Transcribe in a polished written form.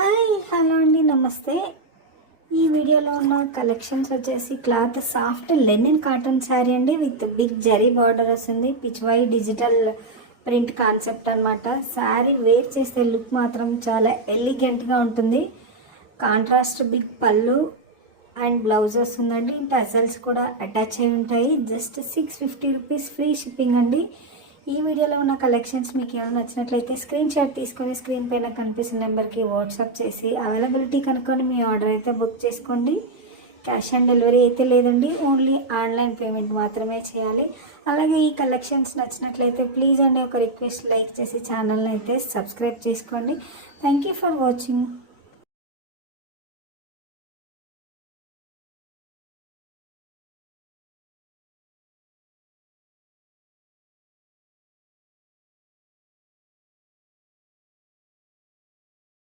Hi hello అండి, నమస్తే. ఈ వీడియోలో ఉన్న కలెక్షన్స్ వచ్చేసి cloth soft linen cotton sari అండి విత్ బిగ్ జరీ బార్డర్ వస్తుంది. పిచ్వై డిజిటల్ ప్రింట్ కాన్సెప్ట్ అనమాట. శారీ వేర్ చేస్తే లుక్ మాత్రం చాలా ఎలిగెంట్గా ఉంటుంది. కాంట్రాస్ట్ బిగ్ పళ్ళు అండ్ బ్లౌజ్ వస్తుందండి. టజల్స్ కూడా అటాచ్ అయి ఉంటాయి. జస్ట్ 650 రూపీస్ ఫ్రీ షిప్పింగ్ అండి. ఈ వీడియోలో ఉన్న కలెక్షన్స్ మీకు ఏమైనా నచ్చినట్లయితే స్క్రీన్ షాట్ తీసుకొని స్క్రీన్ పైన కనిపిస్తున్న నెంబర్కి వాట్సాప్ చేసి అవైలబిలిటీ కనుక్కొని మీ ఆర్డర్ అయితే బుక్ చేసుకోండి. క్యాష్ ఆన్ డెలివరీ అయితే లేదండి, ఓన్లీ ఆన్లైన్ పేమెంట్ మాత్రమే చేయాలి. అలాగే ఈ కలెక్షన్స్ నచ్చినట్లయితే ప్లీజ్ అండి ఒక రిక్వెస్ట్, లైక్ చేసి ఛానల్ని అయితే సబ్స్క్రైబ్ చేసుకోండి. Thank you for watching.